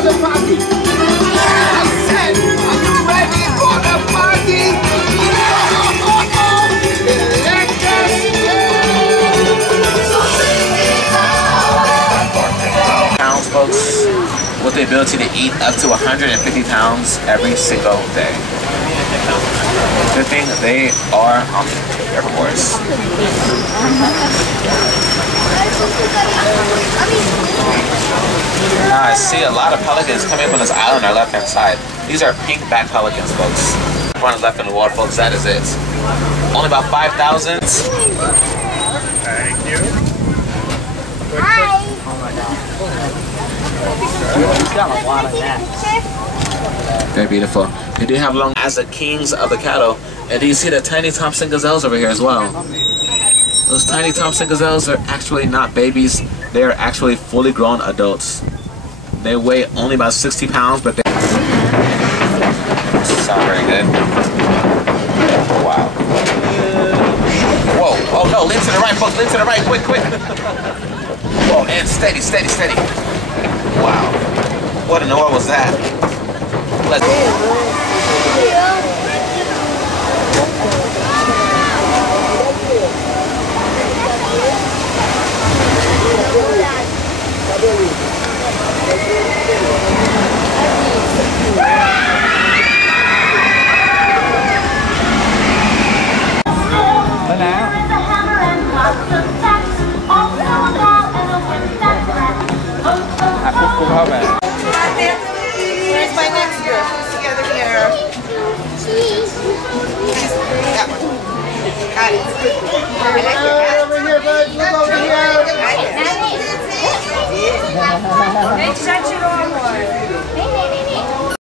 for the party? I said, are you ready for the party? Let us go! Pounds, folks, with the ability to eat up to 150 pounds every single day. Good thing they are herbivores. Now I see a lot of pelicans coming up on this island on our left-hand side. These are pink-back pelicans, folks. One left in the water, folks. That is it. Only about 5,000. Thank you. Hi. Oh my God. He's got a lot of that. Very beautiful. They do have long as the kings of the cattle. And do you see the tiny Thompson gazelles over here as well? Those tiny Thompson gazelles are actually not babies. They are actually fully grown adults. They weigh only about 60 pounds, but they sound very good. Wow. Whoa. Oh no, lean to the right, folks. Lean to the right. Quick, quick. Whoa, and steady, steady, steady. Wow. What in the world was that? Let's go. Where's my next girl? Who's together here? That one. Got it. Over here, bud. Look over here. Hey, shut your door.